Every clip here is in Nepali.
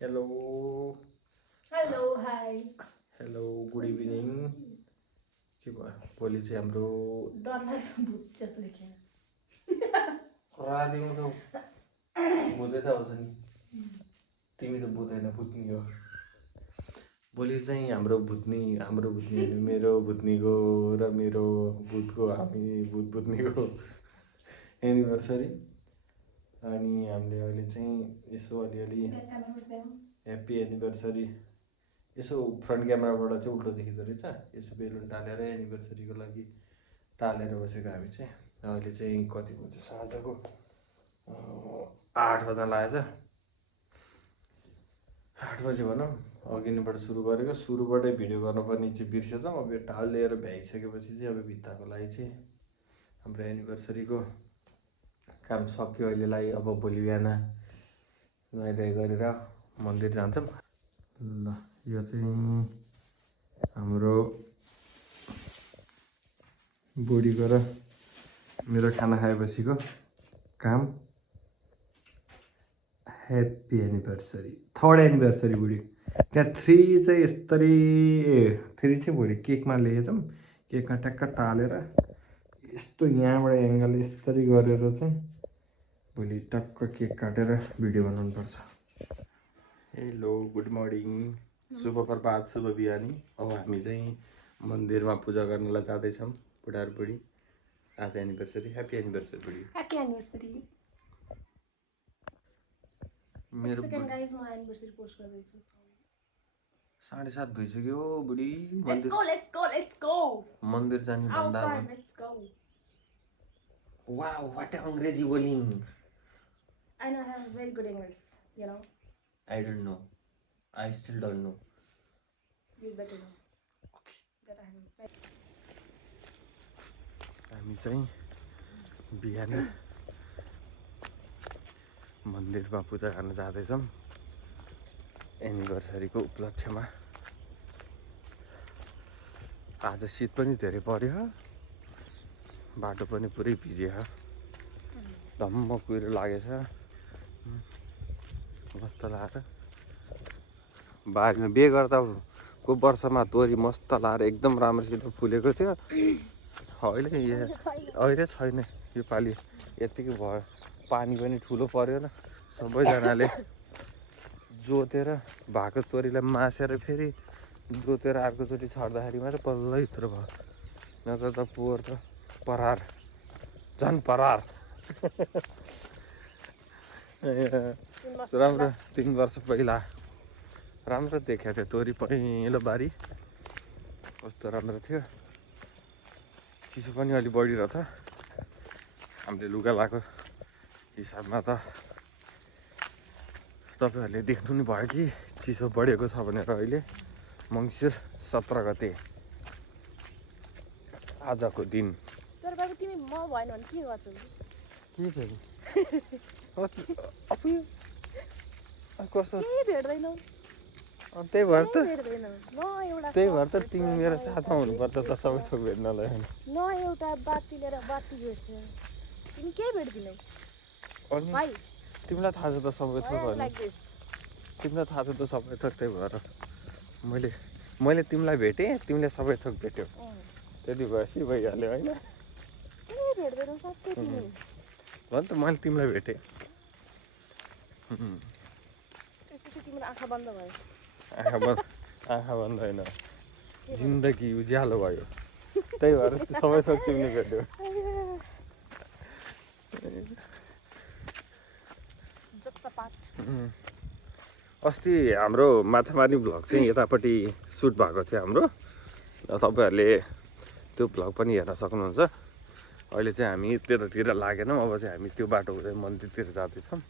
Hello hello hi hello good evening के भयो भोलि चाहिँ हाम्रो डर लाग्छ भूत जस्तो देखिएन रातिमा त भुतै त आउँछ नि तिमी त भूत होइन भुत्नी हो भोलि चाहिँ हाम्रो भुत्नी होइन मेरो भुत्नीको र मेरो भूतको हामी भुत्नीको एनिभर्सरी अनि हामीले अहिले चाहिँ यसो अलिअलि ह्याप्पी एनिभर्सरी यसो फ्रन्ट क्यामेराबाट चाहिँ उल्टो देखिँदो रहेछ यसो बेलुन टालेर एनिभर्सरीको लागि टालेर बसेको हामी चाहिँ अहिले चाहिँ कति बज्यो साँझको 8 बज्न लागेछ 8 बजे भनौँ अघि नैबाट सुरु गरेको सुरुबाटै भिडियो गर्नुपर्ने चाहिँ बिर्सेछौँ अब यो टालेर भ्याइसकेपछि चाहिँ अब भित्ताको लागि चाहिँ हाम्रो एनिभर्सरीको काम सक्यो अहिलेलाई अब भोलि बिहान नुहाइधुवाइ गरेर मन्दिर जान्छौँ ल यो चाहिँ हाम्रो बुढीको र मेरो खाना खाएपछिको काम ह्याप्पी एनिभर्सरी थर्ड एनिभर्सरी बुढी त्यहाँ 3 चाहिँ यस्तरी 3 चाहिँ भोलि केकमा लिएछौँ केकमा ट्याक्क टालेर यस्तो यहाँबाट एङ्गल यस्तरी गरेर चाहिँ भोलि टक्क केक काटेर भिडियो बनाउनुपर्छ हेलो गुड मर्निङ शुभ प्रभात शुभ बिहानी अब हामी चाहिँ मन्दिरमा पूजा गर्नलाई जाँदैछौँ बुढाहरू बुढी आज एनिभर्सरी ह्याप्पी एनिभर्सरी बुढी ह्याप्पी एनिभर्सरी मेरो सेकेन्ड गाइस म एनिभर्सरी पोस्ट गर्दैछु 7:30 भइसक्यो बुढी लेट्स गो मन्दिर जाने भन्दा लेट्स गो वाउ व्हाट अंग्रेजी bowling I know I have very good English, you know. I don't know. I still don't know. You better know. Okay. That I have. हामी चाहिँ बिहान मन्दिरमा पूजा गर्न जाँदैछौँ एनिभर्सरीको उपलक्ष्यमा आज शीत पनि धेरै पर्यो बाटो पनि पुरै भिज्यो धम्म कुहिरो लागेछ मस्त लाएर बारीमा बिहे गर्दाको वर्षमा तोरी मस्त लाएर एकदम राम्रोसित फुलेको थियो अहिले छैन यो पालि यतिकै भयो पानी पनि ठुलो पर्यो न सबैजनाले जोतेर भएको तोरीलाई मासेर फेरि जोतेर अर्कोचोटि छर्दाखेरि मात्रै पल्ल भित्र भयो नत्र त पोहोर त परार झन् परार राम्रो 3 वर्ष पहिला राम्रो देखेको थियो तोरी पहेँलो बारी कस्तो राम्रो थियो चिसो पनि अलि बढिरहेछ हामीले लुगा लगाएको हिसाबमा त तपाईँहरूले देख्नु नि भयो कि चिसो बढेको छ भनेर अहिले मङ्सिर 17 गते आजको दिन तर बाबु तिमी म भएन भने के गर्छौ के फेरि कस्तो के भेट्दैनौ त्यही भएर त न एउटा त्यही भएर त तिमी मेरो साथमा हुनुपर्छ त सबै थोक भेट्नलाई न एउटा बाती लिएर बाती भेट्छ तिमी के भेट्दिनौ अनि भाइ तिमीलाई थाहा छ त सबै थोक होइन तिमीलाई थाहा छ त सबै थोक त्यही भएर मैले तिमीलाई भेटेँ तिमीले सबै थोक भेट्यौ त्यति भएपछि भइहाल्यो होइन के भेट्दैनौ सबै तिमी भन त मैले तिमीलाई भेटेँ त्यसपछि तिम्रो आँखा बन्द भयो आँखा बन्द होइन जिन्दगी उज्यालो भयो त्यही भएर सबै थोक तिमीले भेट्यौ अस्ति हाम्रो माछामारी भ्लग चाहिँ यतापट्टि सुट भएको थियो हाम्रो तपाईँहरूले त्यो भ्लग पनि हेर्न सक्नुहुन्छ अहिले चाहिँ हामी त्यतातिर लागेनौँ अब चाहिँ हामी त्यो बाटो हुँदै मन्दिरतिर जाँदैछौँ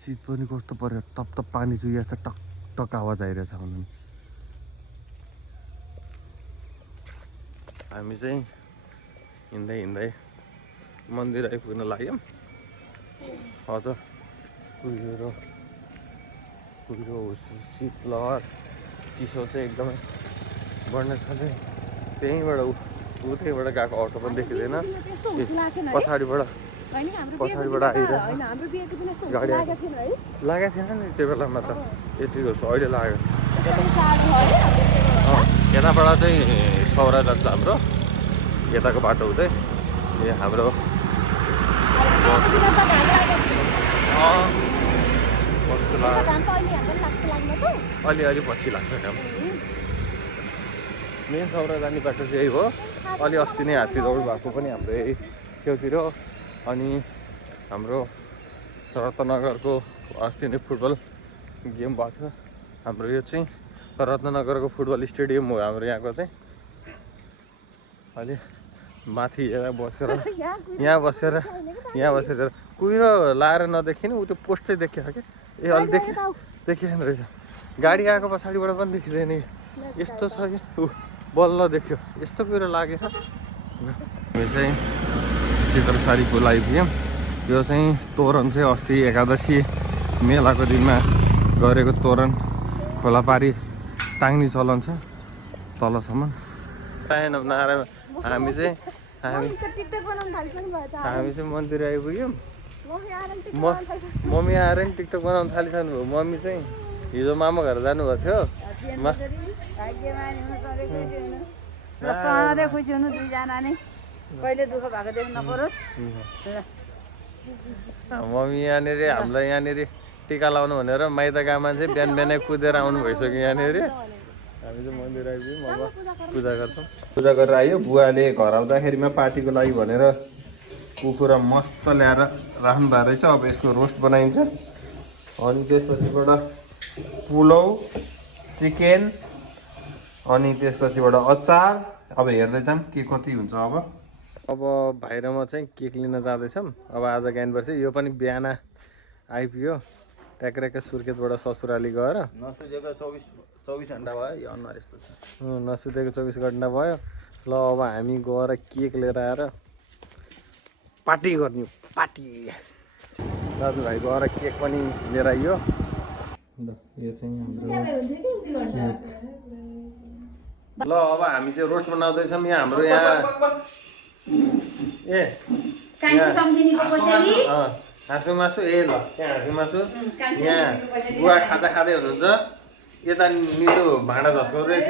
शीत पनि कस्तो पर्यो तप तप पानी चुहिया जस्तो टक टक आवाज आइरहेछ हुनु हामी चाहिँ हिँड्दै हिँड्दै मन्दिर आइपुग्न लाग्यौँ हजुर कुहिरो शीतलहर चिसो चाहिँ एकदमै बढ्न थाल्यो त्यहीँबाट उतैबाट गएको अटो पनि देखिँदैन पछाडिबाट होइन हाम्रो पछाडिबाट आइरहेको होइन हाम्रो बिहेको दिन यस्तो गाडी लागेको थिएन है लागेको थिएन नि त्यो बेलामा त यति जस्तो अहिले लाग्यो एकदमै चाँडो भयो है हाम्रो टेबलबाट। यताबाट चाहिँ सौरा जान्छ हाम्रो यताको बाटो हुँदै यो हाम्रो बिहेको दिन त घाम लागेको थियो। कस्तो त्यो लाग्यो घाम त अहिले हाम्रो लाग्छ लाग्न त अलिअलि पछि लाग्छ काम मेन सौरा जाने बाटो चाहिँ यही हो अलि अस्ति नै हात्ती दौड भएको पनि हाम्रो यही छेउतिर अनि हाम्रो रत्नगरको अस्ति नै फुटबल गेम भएको थियो हाम्रो यो चाहिँ रत्नगरको फुटबल स्टेडियम हो हाम्रो यहाँको चाहिँ अहिले माथि यहाँ बसेर यहाँ बसेर कुहिरो लाएर नदेखिने ऊ त्यो पोस्टै देखियो क्या ए अलि देखिएन रहेछ गाडी आएको पछाडिबाट पनि देखिँदैन यस्तो छ कि ऊ बल्ल देख्यो यस्तो कुरो लागेछ यो चाहिँ चित्रसारीको लाइभ यो चाहिँ तोरण चाहिँ अस्ति एकादशी मेलाको दिनमा गरेको तोरण खोलापारी टाङ्ने चलन छ तलसम्म पाएन नआएर हामी चाहिँ मन्दिर आइपुग्यौँ मम्मी आएर नि टिकटक बनाउनु थालिसक्नु भयो मम्मी चाहिँ हिजो मामा घर जानुभएको थियो सधैँ खुसी हुनु दुईजना नै कहिले दुःख भएको देख्नु नपरोस् मम्मी यहाँनिर हामीलाई यहाँनिर टिका लाउनु भनेर माइत गएको मान्छे बिहान बिहानै कुदेर आउनु भइसक्यो यहाँनिर हामी चाहिँ मन्दिर आइपुग्यौँ अब पूजा गर्छौँ पूजा गरेर आयो बुवाले घर आउँदाखेरिमा पार्टीको लागि भनेर कुखुरा मस्त ल्याएर राख्नु भएको रहेछ अब यसको रोस्ट बनाइन्छ अनि त्यसपछिबाट पुलाउ चिकन अनि त्यसपछिबाट अचार अब हेर्दै जाऊँ के कति हुन्छ अब भाइ र म चाहिँ केक लिन जाँदैछौँ अब आजको एनिभर्सरी यो पनि बिहान आइपुग्यो ट्याक्रेका सुर्खेतबाट ससुराली गएर नसुतेको 24 घन्टा भयो यो अनुहार यस्तो छ नसुतेको 24 घन्टा भयो ल अब हामी गएर केक लिएर आएर पार्टी गर्ने पार्टी दाजुभाइ गएर केक पनि लिएर आइयो यो चाहिँ हाम्रो ल अब हामी चाहिँ रोस्ट बनाउँदैछौँ यहाँ हाम्रो यहाँ ए हाँसु मासु ए ल त्यहाँ हाँसु मासु यहाँ बुवा खाँदा खाँदै हुनुहुन्छ यता निलो भाँडा झस्काउँदैछ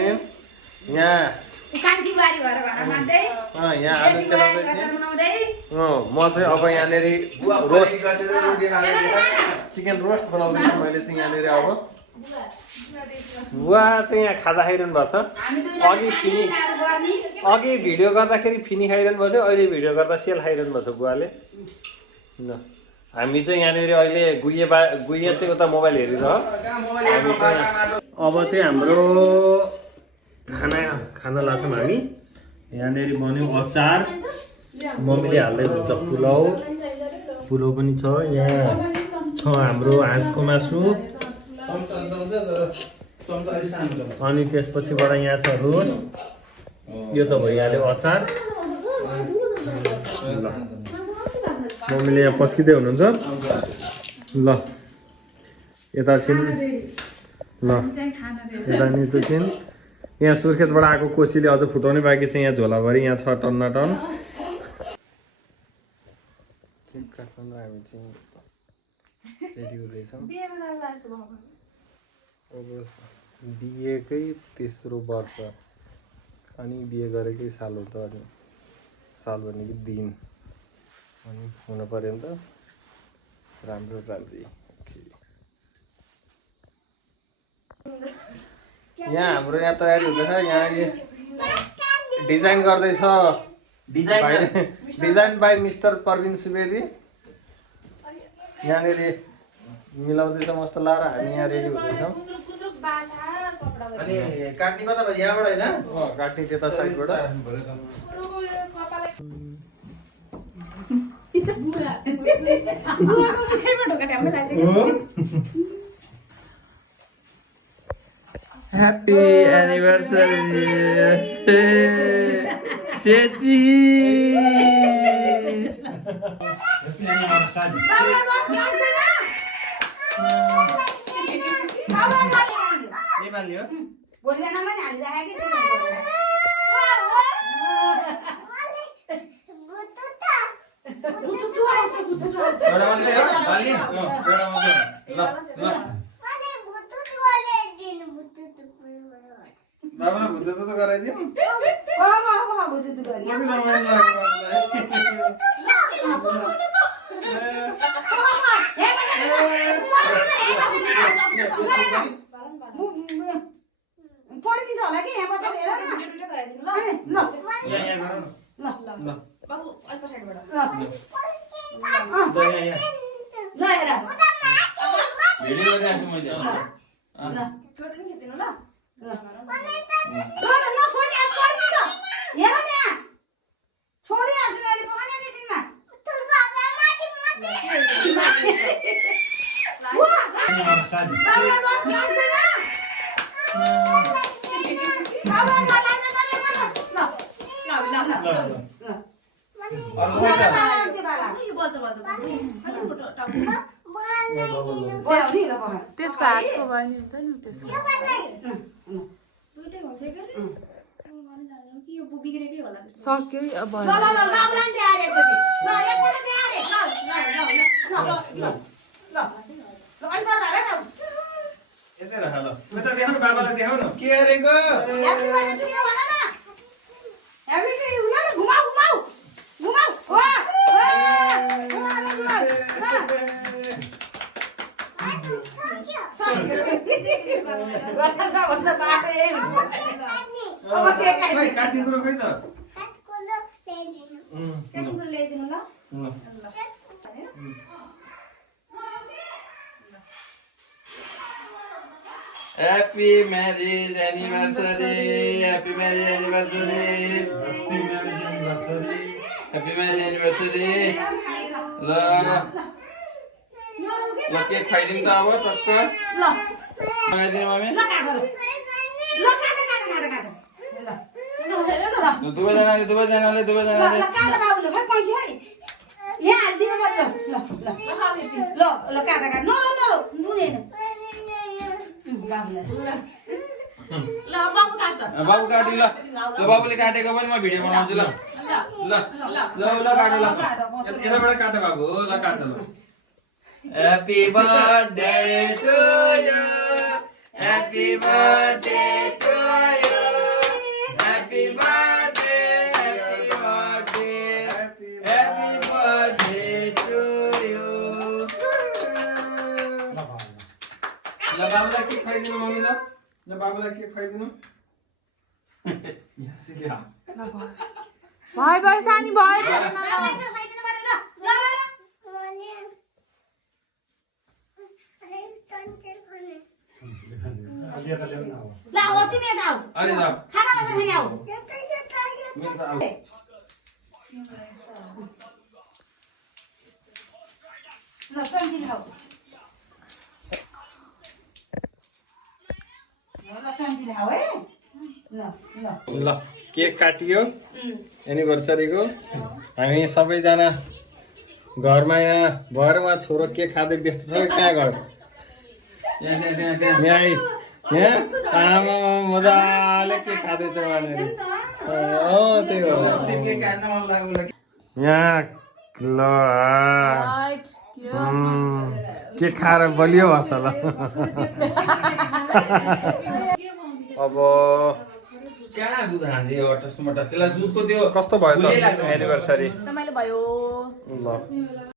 यहाँ यहाँ आलु चलाउँदैछ म चाहिँ अब यहाँनिर रोस्ट चिकन रोस्ट बनाउँदैछु मैले चाहिँ यहाँनिर अब बुवा चाहिँ यहाँ खाजा खाइरहनु भएको छ अघि भिडियो गर्दाखेरि फिनी खाइरहनु भएको थियो अहिले भिडियो गर्दा सेल खाइरहनु भएको छ बुवाले ल हामी चाहिँ यहाँनिर अहिले गुइया चाहिँ उता मोबाइल हेरिरह हामी चाहिँ अब चाहिँ हाम्रो खाना लाग्छौँ हामी यहाँनिर बन्यो अचार मम्मीले हाल्दै हुन्छ पुलाउ पनि छ यहाँ छ हाम्रो हाँसको मासु अनि त्यसपछिबाट यहाँ छ रोस्ट यो त भइहाल्यो अचार मम्मीले यहाँ पस्किँदै हुनुहुन्छ ल यता छिन् ल यता नितो छिन् यहाँ सुर्खेतबाट आएको कोसीले अझ फुटाउने बाँकी छ यहाँ झोलाभरि यहाँ छ टन्न टन केक काट्न हामी चाहिँ रेडी हुँदैछौँ अब बिहेकै तेस्रो वर्ष अनि बिहे गरेकै साल हो त अनि साल भनेको दिन अनि हुन पर्यो नि त राम्रो राम्री यहाँ हाम्रो यहाँ तयारी हुँदैछ यहाँ डिजाइन गर्दैछ design by mister Praveen Subedi यहाँनिर मिलाउँदैछ मस्त लाएर हामी यहाँ रेडी हुँदैछौँ अनि काट्ने कता भयो यहाँबाट हैन काट्ने त्यता साइडबाट Happy anniversary Sechi एउटा मात्रै हो अलि एउटा मात्रै ल ल बाबालाई भुतुतु त गराइदिउँ बुझ्नु गरी कति रमाइलो लाग्यो पढिदिन्छ होला कि यहाँ बसेर हेर न ल यहाँ गरौँ न ल ल बाबु अर्को साइडबाट ल हेर भिडियो गरिरहेको छु मैले फोटो नि खिच्दिनु ल नछोडी आज पढ्नु त हेर न यहाँ छोडिहाल्छु अहिले पकाउने दिनमा यो बल्छ बल्छ अनि छोटो टाउको त्यसको हातको भयो नि त नि त्यसको दुइटै हुन्छ के रे अनि जान्नु कि यो बिग्रेकै होला त्यसो सक्यो अब ल ल ल बाबुलाई नि आएर एकचोटि ल एकचोटि आएर ल अनि त हेर न यतै राख ल उता देखाउनु बाबालाई देखाउनु के गरेको ह्यापी बर्थडे टु यु भन न ह्यापी टु यु ल घुमाउ घुमाउ घुमाउ वा खै काट्ने कुरो खै त काट्ने कुरो ल्याइदिनु ल Happy marriage anniversary. Happy marriage anniversary. Happy marriage anniversary. Happy marriage anniversary. ल ल केक खाइदिउँ त अब टक्क ल खाइदिउँ मम्मी ल काट ल काट ल दुवैजनाले ल काट बाबुले खै पैसा है यहाँ हालिदिनु पर्छ ल ल काट नरो नुने ल बाबु काट्छ बाबु काट्यो ल बाबुले काटेको पनि म भिडियो बनाउँछु ल ल ल ल काट्यो ल यताबाट काट बाबु ल काट ल Happy birthday to you. Happy birthday to you. Happy birthday. Happy birthday to you. ल बाबुलाई के खाइदिनु मम्मी ल बाबुलाई के खाइदिनु भयो भयो सानी भयो ल हो तिमी यता आऊ अलि ल खाना मात्र खाने आऊ ल चन्ची खाऊ ल चन्ची खाऊ है ल ल ल केक काटियो एनिभर्सरीको हामी सबैजना घरमा यहाँ भएरमा छोरो केक खाँदै व्यस्त छ कहाँ घर यहाँ आमा मजाले केक खाँदैछ उहाँनिर त्यही हो यहाँ ल केक खाएर बलियो भएछ ल अब कहाँ दुध हान्छ यो अटस मटस त्यसलाई दुधको त्यो कस्तो भयो त एनिभर्सरी रमाइलो भयो ल